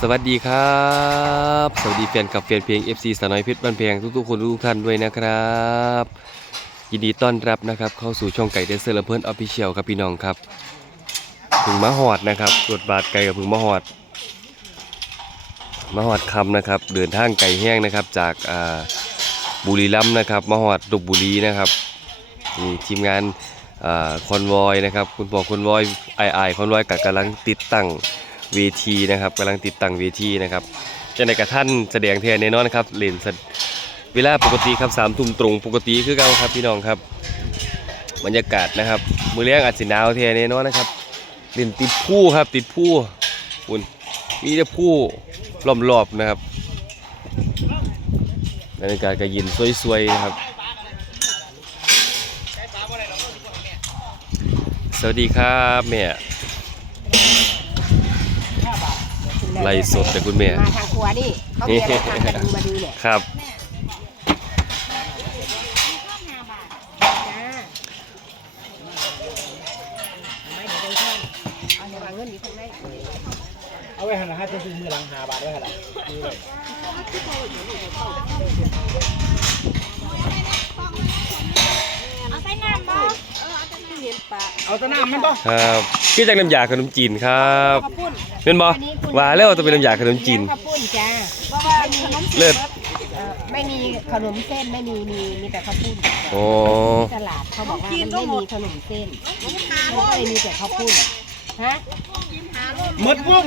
สวัสดีครับ สวัสดีแฟนกับแฟนเพลง FC สาวน้อยเพชรบ้านเพลงทุกๆคนทุกท่านด้วยนะครับยินดีต้อนรับนะครับ เข้าสู่ช่องไก่เดนเซอร์ลำเพิ่อนออฟฟิเชียลครับพี่น้องครับถึงมะหอดนะครับตรวจบาดไก่กับพึงมะหอดมะหอดคำนะครับ เดินทางไก่แห้งนะครับ จากบุรีรัมย์นะครับมะหอดลบบุรีนะครับนี่ทีมงานคอนวอยนะครับ คุณพ่อคอนวอยไอไอคอนวอยกับกำลังติดตั้ง เวทีนะครับกำลังติดตั้งเวทีนะครับจะในกระท่านแสดงแทนแน่นอนนะครับเล่นเวลาปกติครับสามทุ่มตรงปกติคือเก่าครับพี่น้องครับ บรรยากาศนะครับ มือเลี้ยงอาจสิหนาวแทนแน่นอนนะครับเล่นติดผู้ครับติดผู้คุณมีแต่ผู้รอบๆนะครับบรรยากาศก็ยินสวยๆนะครับ สวัสดีครับแม่ ไล่สดจากคุณแม่ มาทางครัวนี่เขามีอะไรทำกันดูมาดูเนี่ยครับ จ้าไม่เดี๋ยวได้เพิ่มเอาในวางเงินอยู่ข้างในเอาไว้หันนะฮะจะซื้อมือหลังหาบาทไว้หันละนี่เลยเอาใส่น้ำบ่ เห็นปลาเอาแตะน้ำมันปะครับคือจากน้ำยาขนมจีนครับข้าวปุ้นเป็นบ่ว่าแล้วจะเป็นน้ำยาขนมจีน ข้าวปุ้นจ้าเพราะว่าขนมเลิศ เอ่อไม่มีขนมเส้นไม่มีมีมีแต่ข้าวปุ้นโอ้ที่ตลาดเขาบอกว่ามันไม่มีขนมเส้นมันก็เลยมีแต่ข้าวปุ้นฮะหมดวง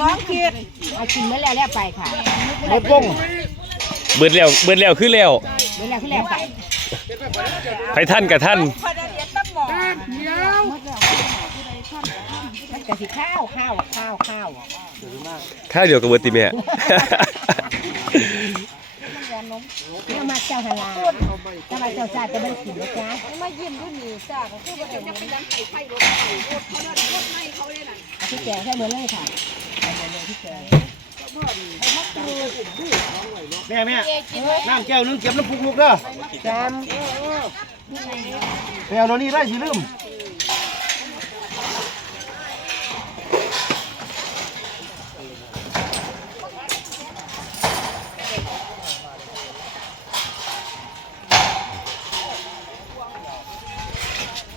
สองขีดเอากินเมื่อแล้วแล้วไปค่ะหมดวงเบิดแล้วเบิดแล้วคือแล้วเมื่อแล้วคือแล้วไปใครท่านกับท่านมัน แต่สิข้าวข้าวข้าวข้าวข้าวเดียวกับเบิดติแม่ถ้ามาเจ้าฮาลาถ้ามาเจ้าชาติจะไม่ได้กินนะจ๊ะมายิ้มด้วยนี่จ้าก็คือว่าจะเป็นยังไงไฟรถไฟรถเขาเนี่ยรถไม่เขาเลยน่ะพี่แกงแค่เหมือนเลยค่ะเอาเหมือนเลยพี่แกงแม่แม่น้ำแก้วนึงเก็บน้ำพุกลูกเด้อจไปเอาโน่นนี่ได้สิลืม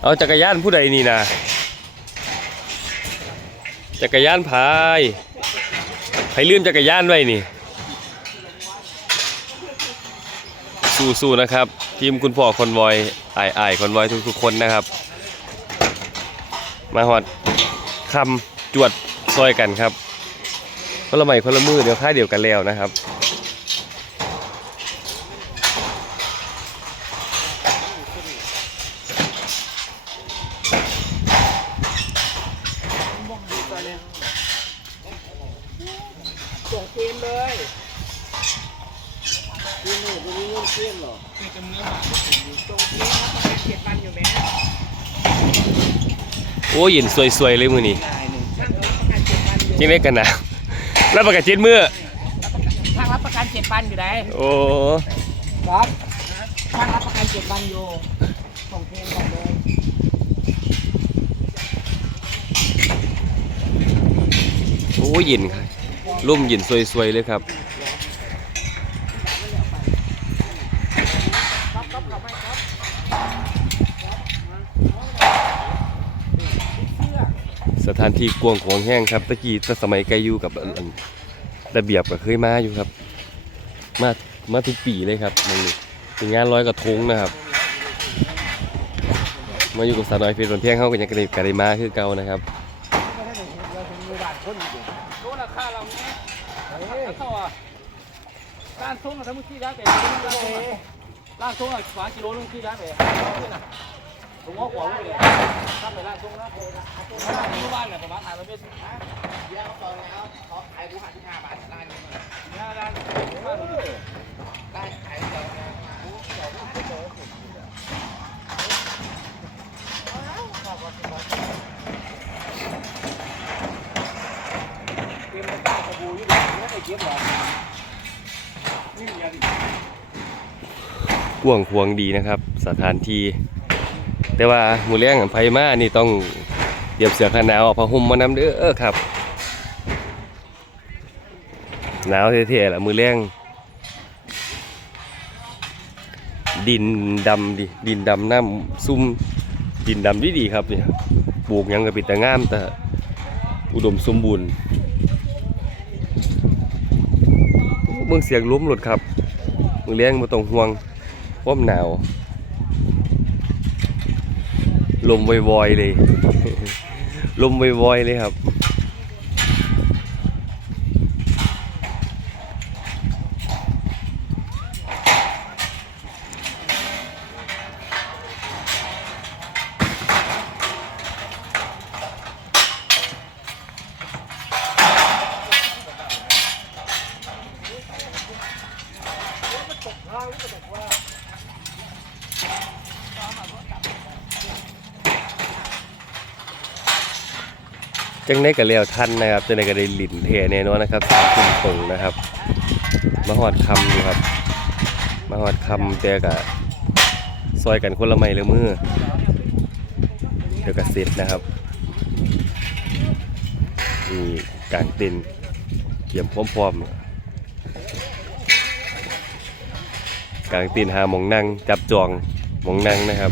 เอาจักรยานผู้ใดนี่นะจักรยานพายใครลืมจักรยานไว้นี่ สู้ๆนะครับ ทีมคุณพ่อคอนวอยไอ้ไอ้คอนวอยทุกๆคนนะครับ มาหอดคำจวดซอยกันครับคนละไม้คนละมือเดี๋ยวค่าเดียวกันแล้วนะครับ ส่งเทียมเลยทีมนี่ตัวนี้ เงินเทียมเหรอนี่จะมือมาส่งเทียมแล้วก็เป็นเจ็ดวันอยู่แม่โอ้ยินสวยๆเลยมือนี้ได้หนึ่งช่างรับประกันเจ็ดวันอยู่จริงได้กันนะแล้วประกาศเจ็ดมือช่างรับประกันเจ็ดวันอยู่ไหนโอ้ครับช่างรับประกันเจ็ดวันอยู่ส่งเทียมก่อนเลยโอ้ยินครับร่มยินสวยๆเลยครับานที่กวงขวงแห้งครับตะกี้ต่สมัยไกลอยู่กับระเบียบก็เคยมาอยู่ครับ มามาทุกปีเลยครับมันเป็นงานร้อยกระทงนะครับ มาอยู่กับสาวน้อยเพชรนเพียงเข้ากันยังกระดิบกระดิมาคือเก่านะครับร้างเข้าอะร้านทุ่งอะทั้งหมดที่ร้านเป๋ร้านทุ่งอะฝากิโลนึงที่ร้านเป๋ ถุงหัวขวางเลยถ้าไปร้านทุ่งนะร้นที่บ้านเนี่ยประมาณขายเราเป็นเดี๋ยวเขาแล้วเขาขายกูหันที่ห้าบาทร้านนี้ร้าร้านร้านขายเดี๋ยวกวางควงดีนะครับ สถานที่ แต่ว่าหมูเลี้ยงไผมานี่ต้องเตรียมเสื้อกันหนาวเอาผ้าห่มมานำเด้อครับ หนาวเท่ๆล่ะมือแรงดินดำดิดินดำน้ำซุ่มดินดำดีดีครับเนี่ยปลูกยังก็เป็นแต่งามแต่อุดมสมบูรณ์เมืองเสียงล้มหลดครับมือแรงมาต้องห่วงความหนาว ลมวอยๆเลย ลมวอยๆเลยครับ จังได้กับเลี้ยวทันนะครับจังได้กับได้หลินเทแน่นอนนะครับสามทุ่มตรงนะครับมาหอดคำอยู่ครับมาหอดคำแต่กะซอยกันคนละไม้ละมือเดี๋ยวกะเสร็จนะครับนี่กางเต็นเตรียมพร้อมๆกางเต็นหาหมองนั่งจับจองหมองนั่งนะครับ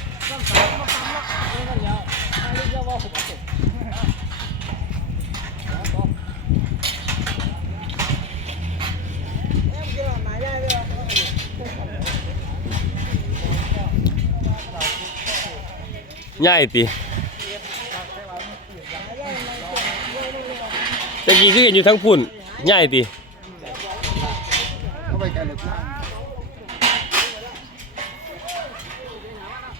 ยติตะกี้คือเห็นอยู่ทั้งพุ่นง่ายติ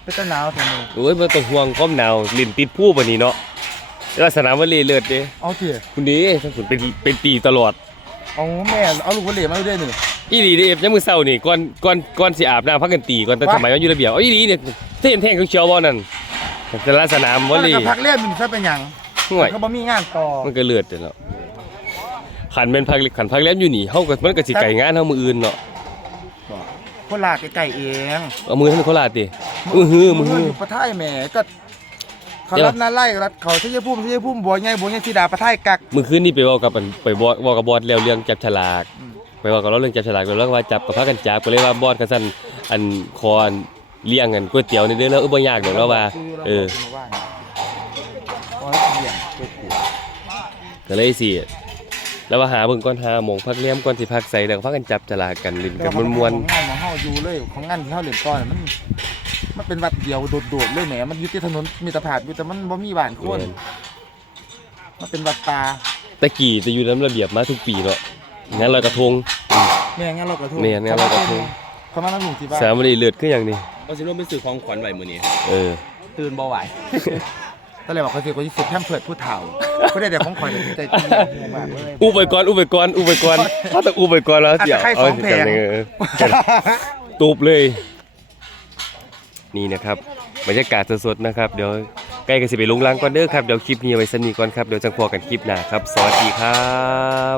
เป็นต้นหนาวถึงมือโอ้ยบ่ต้องห่วงความหนาวลิ้นติดผู้ปานนี้เนาะลักษณะมันเล่เลิศเด้เอาเถอะคุณดีทั้งคุณเป็นเป็นปีตลอด เอาแม่เอาลูกวอลเลย์มาด้วยนี่อีหลีเด้เอฟยามมื้อเช้านี่ก่อนก่อนก่อนสิอาบน้ำพักกันตีก่อนแต่วะสมัยมันอยู่ระเบียบเอาอีหลีเนี่ยเท่นแท่งเขียวๆบ่นั่นแต่ละสนามวอลเลแล้วย์ก็พักเล่นมันซะเป็นหยังห่วยเขาบ่มีงานต่อมันก็เลือดแล้วขันเป็นพักขันพักแล้มอยู่นี่เฮาก็มันก็สิไก่งานเฮามืออื่นเนาะ คนลากไก่เองเอามือให้โคราชติมือฮือมือฮืออยู่ประท้ายแหม่ก็เขาเดี๋ยวรัดนาไล่รัดเขาที่จะพุ่มที่จะพุ่มบัวใหญ่บัวใหญ่สีดาประท้ายกักมื้อคืนนี่ไปเว้ากับอันไปเว้าเว้ากับบอสแล้วเรื่องจับฉลากอืมไปเว้ากับเราเรื่องจับฉลากแล้วว่าจับกับพากันจับก็เลยว่าบอสก็ซั่นอันคอนเลี้ยงกันก๋วยเตี๋ยวนี่เด้อแล้วเออบ่ยากดอกแล้วว่าเออตอนเลี้ยงก๋วยเตี๋ยวก็เลยสิแล้วว่าหาเบิ่งก่อนหาหมองพักเลี้ยมก่อนสิพักใส่แล้วก็พากันจับฉลากกันเล่นกันม่วนข องงานของเฮาอยู่เลยของงานที่เฮาเล่นก่อนมันมันเป็นวัดเดียวโดดๆเลยแหมมันอยู่ที่ถนนมีแตภาพอยู่แต่มันบ่มีบ้านๆคนมันเป็นวัดป่าตะกี้จะอยู่นํระเบียบมาทุกปีเนาะงั้นลอยกระทง แม่งั้นเรากระทงแม่งั้นเรากระทงเขามานั่งหนุ่มที่บ้านสามวันนี้เลือดคือหยังนี่ก็สิร่วมเป็นสื่อของขวัญไหวมื้อนี้ เออ ตื่นบ่ไหวตอนแรกบอกเขาสิเขาสิสุดแพมเพิร์ดผู้เฒ่า เขาได้แต่ของข่อยแต่ใจดีมากเลยอู้ไปก่อนอู้ไปก่อนอู้ไปก่อนถ้าต้องอู้ไปก่อนแล้วเดี๋ยวอาจจะให้สองแผงเออตูบเลย นี่นะครับบรรยากาศสดๆนะครับ เดี๋ยวใกล้กันสิไปลงล้างก่อนเด้อครับ เดี๋ยวคลิปนี้เอาไว้สนีก่อนครับ เดี๋ยวจังพอกันคลิปหน้าครับ สวัสดีครับ